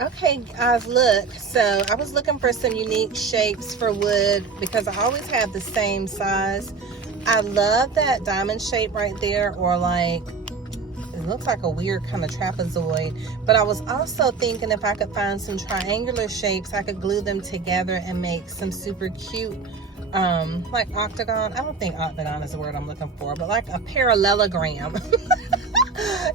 Okay, guys, look. So I was looking for some unique shapes for wood because I always have the same size. I love that diamond shape right there, or like, it looks like a weird kind of trapezoid. But I was also thinking if I could find some triangular shapes, I could glue them together and make some super cute, like octagon. I don't think octagon is the word I'm looking for, but like a parallelogram.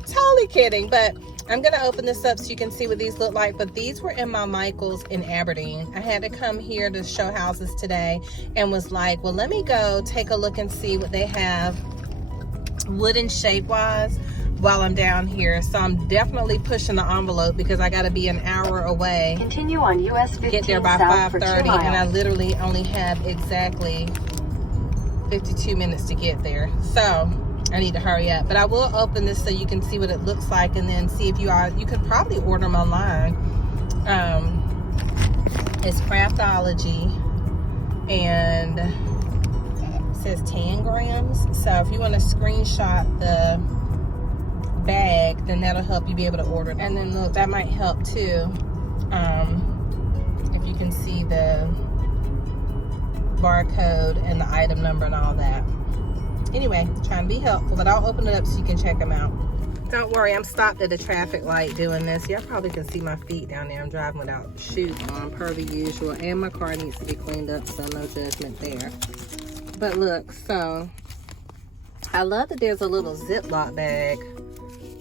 Totally kidding, but I'm gonna open this up so you can see what these look like. But these were in my Michael's in Aberdeen. I had to come here to show houses today and was like, well, let me go take a look and see what they have wooden shape wise while I'm down here. So I'm definitely pushing the envelope because I got to be an hour away. Continue on US 15 get there by 5:30, and I literally only have exactly 52 minutes to get there. So I need to hurry up, but I will open this so you can see what it looks like, and then see if you could probably order them online. It's Craftology, and it says 10 grams. So if you want to screenshot the bag, then that'll help you be able to order them. And then look, that might help too, if you can see the barcode and the item number and all that. Anyway, trying to be helpful, but I'll open it up so you can check them out. Don't worry, I'm stopped at a traffic light doing this. Y'all probably can see my feet down there. I'm driving without shoes on, per the usual, and my car needs to be cleaned up, so no judgment there. But look, so I love that there's a little Ziploc bag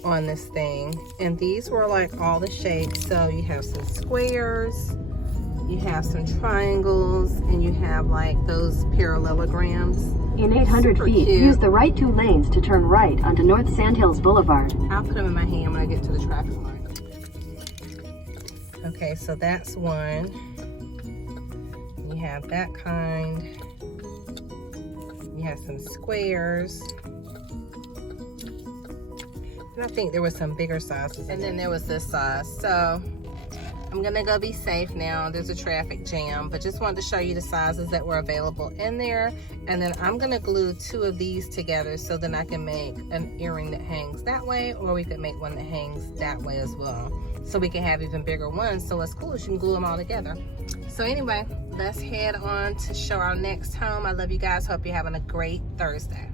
on this thing, and these were like all the shapes. So you have some squares, you have some triangles, and you have like those parallelograms. In 800 feet, use the right 2 lanes to turn right onto North Sandhills Boulevard. I'll put them in my hand when I get to the traffic light. Okay, so that's one. You have that kind. You have some squares. And I think there were some bigger sizes. And then there was this size. So I'm gonna go be safe now. There's a traffic jam, but just wanted to show you the sizes that were available in there. And then I'm gonna glue 2 of these together so then I can make an earring that hangs that way, or we could make one that hangs that way as well. So we can have even bigger ones. So what's cool is you can glue them all together. So anyway, let's head on to show our next home. I love you guys. Hope you're having a great Thursday.